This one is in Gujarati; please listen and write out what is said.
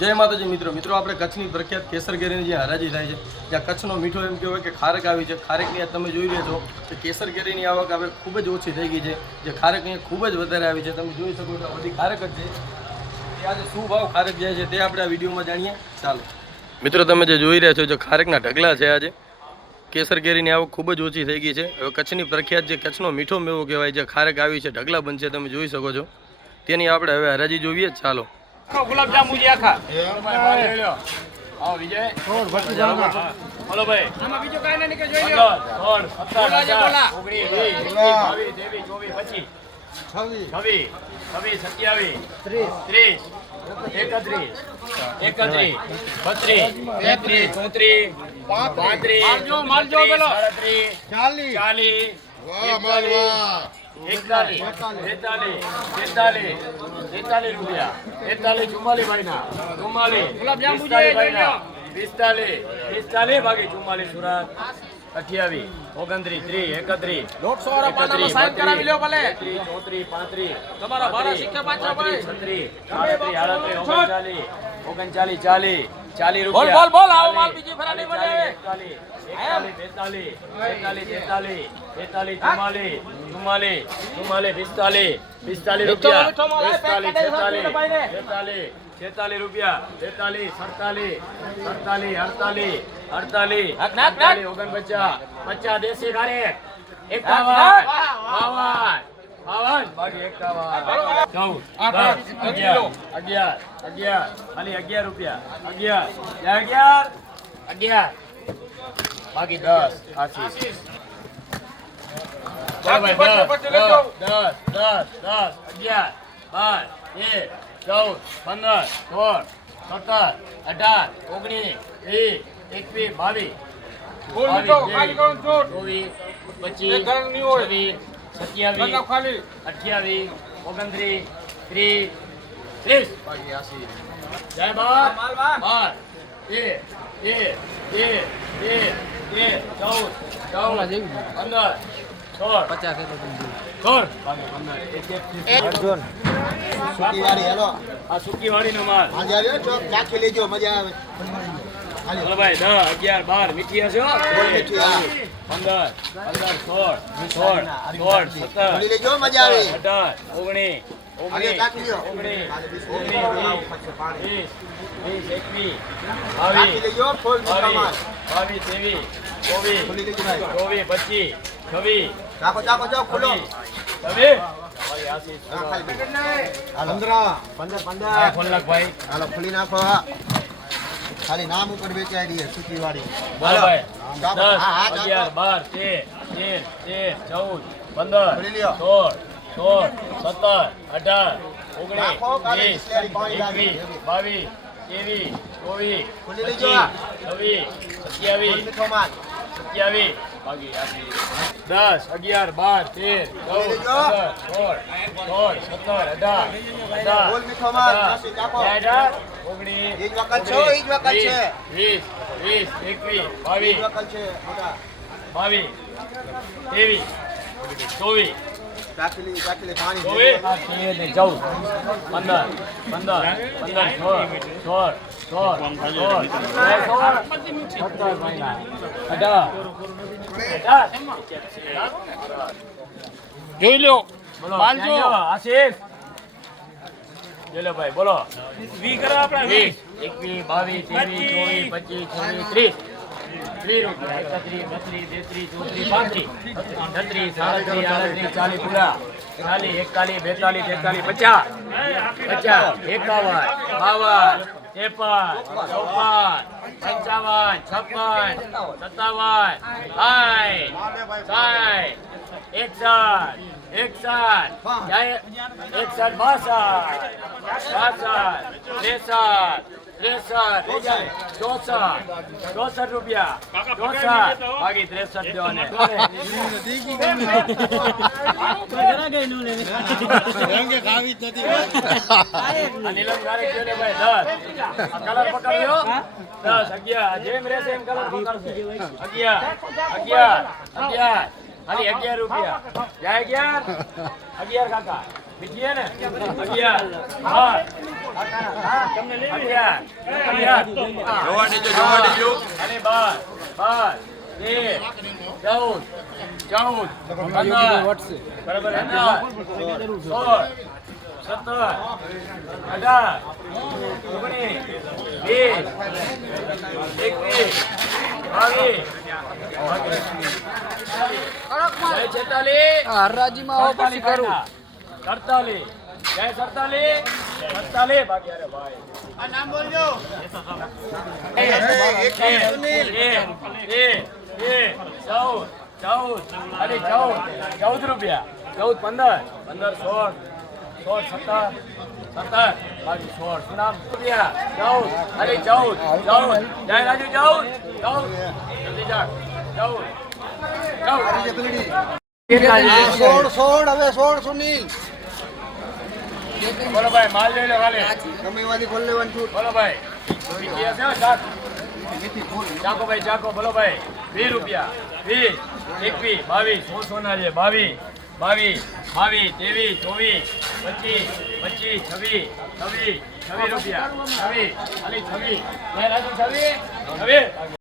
જય માતાજી મિત્રો આપણે કચ્છની પ્રખ્યાત કેસર કેરીની જે હરાજી થાય છે ત્યાં કચ્છનો મીઠો એમ કહેવાય કે ખારેક આવી છે. ખારેકની આ તમે જોઈ રહ્યા છો કે કેસર કેરીની આવક હવે ખૂબ જ ઓછી થઈ ગઈ છે. જે ખારેક અહીંયા ખૂબ જ વધારે આવી છે. તમે જોઈ શકો છો બધી ખારેક જ છે. આજે શું ભાવ ખારેક જાય છે તે આપણે આ વિડીયોમાં જાણીએ. ચાલો મિત્રો, તમે જે જોઈ રહ્યા છો જે ખારેકના ઢગલા છે, આજે કેસર કેરીની આવક ખૂબ જ ઓછી થઈ ગઈ છે. હવે કચ્છની પ્રખ્યાત જે કચ્છનો મીઠો મેવો કહેવાય જે ખારેક આવી છે, ઢગલા બનશે, તમે જોઈ શકો છો. તેની આપણે હવે હરાજી જોઈએ. ચાલો ગુલાબ જાંબુ જે આખા વિજય બોલો ભાઈ, આમાં બીજો કાઈ નહીં કે જોઈ લો. 16 17 19 20 21 22 23 26 27 31 માલજો પેલો 40 રૂપિયા 44 ભાઈ ના 44 45 ભાગી 44 સુરત 28 29 30 31 34 35 તમારા ભાડા શીખે પાછા ભાઈ 36 39 40 બોલ આવો માલ બીજી ફરા નહીં મળે. 45 રૂપિયા 46 50 દેશી ખારેક 51 બાકી 11 રૂપિયા 11 બાકી 10 આશીષ 10 11 12 13 14 15 16 17 18 19 20 21 22 23 27 29 30 જય બાર સુકી વાળી નો માલ લેજો મજા આવે ભાઈ 10 11 12 મીઠી હશે 15 16 17 મજા આવે 18 ખાલી નામ ઉપર વેચાઈ રહી સુકી વાળી 10 11 12 13 14 15 જોઈ લો માલજો આશીષ ભાઈ બોલો 20 કરો આપણે 21 22 23 24 25 30 31 32 33 34 પૂરા 40 41 42 43 50 51 ₹64 રૂપિયા 64 બાકી 63 દેવાને નીલમ ગારે કેને ભાઈ 10 કલર પકડ્યો 10 11 જેમ રહેશે એમ કલર પકડશે 11 11 11 ખાલી 11 રૂપિયા જાય 11 કાકા મીઠી હે ને 11 હા તમને લેવી 11 જોવા દેજો અને 12 13 14 15 બરાબર 16 17 18 19 20 21 હરાજીમાં આવો પછી કરું 47 જય 47 બાકી અરે ભાઈ આ નામ બોલજો ચૌદ રૂપિયા 14 15 16 17 બાકી 16 શું નામ રૂપિયા 14 જય રાજુ 14 જલ્દી જા 14 16 હવે 16 સુનિલ બોલો ભાઈ માલ જોઈ લો ખાલી ગમે એવાથી ખોલ લેવાનું છું બોલો ભાઈ બીજી હશે ને શાક ચાકો ભાઈ ચાકો બોલો ભાઈ 20 રૂપિયા 20 21 22 સોના છે 22 23 24 25 26 રૂપિયા 26 ખાલી 26 રાજુ 26